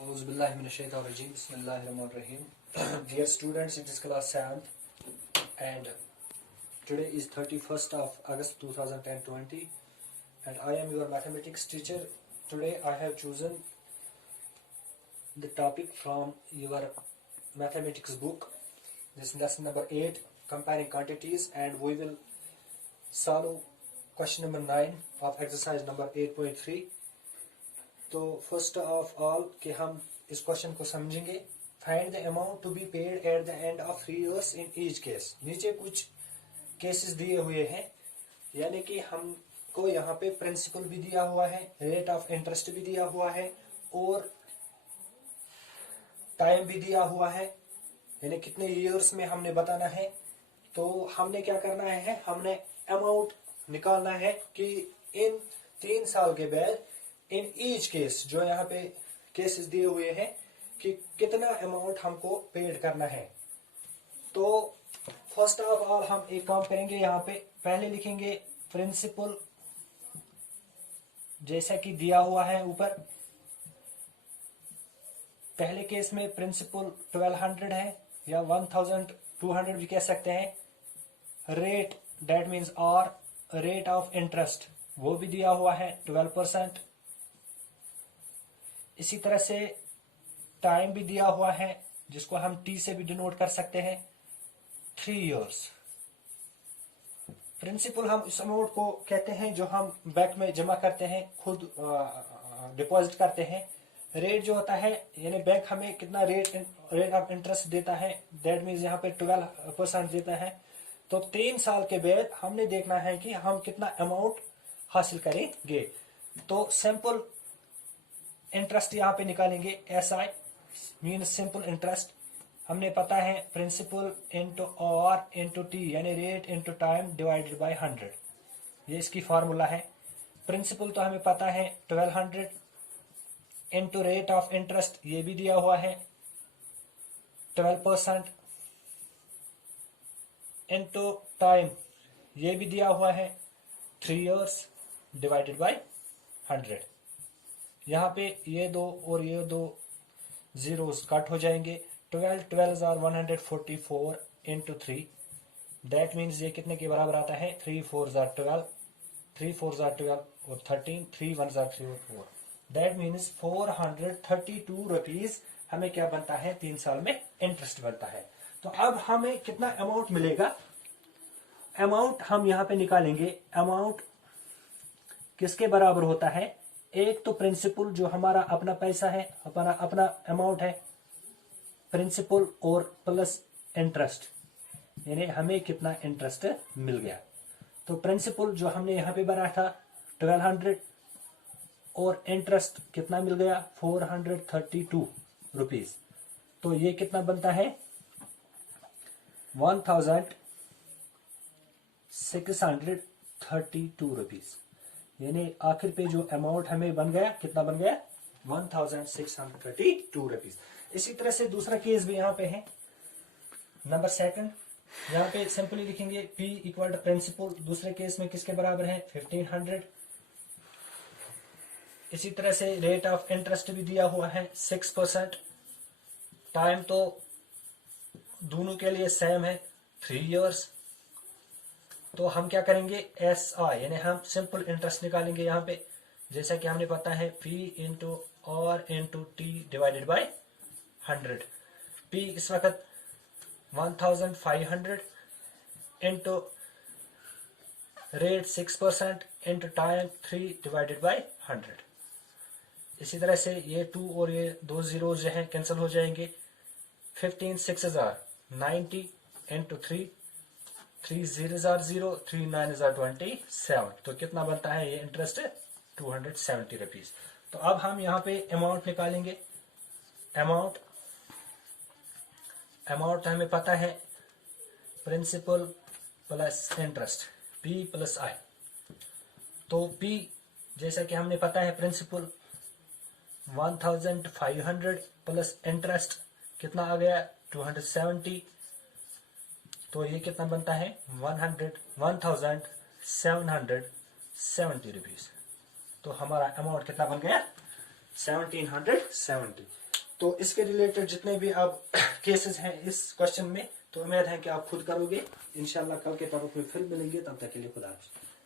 Auzubillahiminash-shaytanir-rajim. Bismillahir-rahmanir-rahim. Dear students, it is class 7th and today is 31st of August 2020 and I am your mathematics teacher. Today I have chosen the topic from your mathematics book. This is lesson number 8, comparing quantities, and we will solve question number 9 of exercise number 8.3. तो first of all कि हम इस question को समझेंगे. Find the amount to be paid at the end of 3 years in each case. नीचे कुछ cases दिए हुए हैं, यानी कि हमको यहाँ पे प्रिंसिपल भी दिया हुआ है, रेट ऑफ इंटरेस्ट भी दिया हुआ है और टाइम भी दिया हुआ है, यानी कितने ईयर्स में हमने बताना है. तो हमने क्या करना है, हमने अमाउंट निकालना है कि इन 3 साल के बाद इन ईच केस, जो यहाँ पे केसेस दिए हुए हैं, कि कितना अमाउंट हमको पेड करना है. तो फर्स्ट ऑफ ऑल हम एक काम करेंगे, यहाँ पे पहले लिखेंगे प्रिंसिपल जैसा कि दिया हुआ है ऊपर. पहले केस में प्रिंसिपल 1200 है या 1200 भी कह सकते हैं. रेट दैट मीन्स और रेट ऑफ इंटरेस्ट वो भी दिया हुआ है 12%. इसी तरह से टाइम भी दिया हुआ है, जिसको हम टी से भी डिनोट कर सकते हैं, 3 years. प्रिंसिपल हम इस अमाउंट को कहते हैं जो हम बैंक में जमा करते हैं, खुद डिपॉजिट करते हैं. रेट जो होता है, यानी बैंक हमें कितना रेट ऑफ इंटरेस्ट देता है, दैट मीन्स यहाँ पे 12% देता है. तो 3 साल के बाद हमने देखना है कि हम कितना अमाउंट हासिल करेंगे. तो सिंपल इंटरेस्ट यहाँ पे निकालेंगे. SI mean simple interest. हमने पता है प्रिंसिपल इंटू और इंटू टी, यानी rate into time divided by 100. ये इसकी फार्मूला है. प्रिंसिपल तो हमें पता है 1200 इंटू रेट ऑफ इंटरेस्ट, ये भी दिया हुआ है 12%, इंटू टाइम ये भी दिया हुआ है 3 years डिवाइडेड बाय 100. यहाँ पे ये दो और ये दो जीरोस कट हो जाएंगे. 12 are 144 इंटू 3, दैट मीन्स ये कितने के बराबर आता है, 3 4s are 12, 3 4s are 12 और 13, 3 1s are 3 और 4. दैट मीन्स 432 रुपीज हमें क्या बनता है, 3 साल में इंटरेस्ट बनता है. तो अब हमें कितना अमाउंट मिलेगा, अमाउंट हम यहाँ पे निकालेंगे. अमाउंट किसके बराबर होता है, एक तो प्रिंसिपल जो हमारा अपना पैसा है, अपना अमाउंट है, प्रिंसिपल और प्लस इंटरेस्ट, यानी हमें कितना इंटरेस्ट मिल गया. तो प्रिंसिपल जो हमने यहाँ पे भरा था 1200 और इंटरेस्ट कितना मिल गया, 432 रुपीज. तो ये कितना बनता है, 1632 रुपीज. यानी आखिर पे जो अमाउंट हमें बन गया, कितना बन गया, 1632 रुपीज. इसी तरह से दूसरा केस भी यहाँ पे है, नंबर 2. यहाँ पे सिंपली लिखेंगे P इक्वल टू प्रिंसिपल. दूसरे केस में किसके बराबर है, 1500. इसी तरह से रेट ऑफ इंटरेस्ट भी दिया हुआ है 6%. टाइम तो दोनों के लिए सेम है, 3 years. तो हम क्या करेंगे, SI यानी हम सिंपल इंटरेस्ट निकालेंगे यहाँ पे, जैसा कि हमने पता है P इंटू और into T divided by 100. P इस वक्त 1500 into rate 6% into time 3 divided by 100. इसी तरह से ये 2 और ये 2 जीरो जो हैं कैंसिल हो जाएंगे. 15 6s are 90 into 3 0s are 0, 3 9s are 27. तो कितना बनता है ये इंटरेस्ट, 270 रुपीज. तो अब हम यहाँ पे अमाउंट निकालेंगे. अमाउंट हमें पता है principal plus interest, P plus I. तो P जैसा कि हमने पता है प्रिंसिपल 1500 प्लस इंटरेस्ट कितना आ गया, 270. तो ये कितना बनता है, 1770 रुपीज. तो हमारा अमाउंट कितना बन गया, 1770. तो इसके रिलेटेड जितने भी अब केसेस हैं इस क्वेश्चन में, तो उम्मीद है कि आप खुद करोगे। इंशाल्लाह कल के टॉपिक में फिर मिलेंगे, तब तक के लिए खुदा हाफिज़।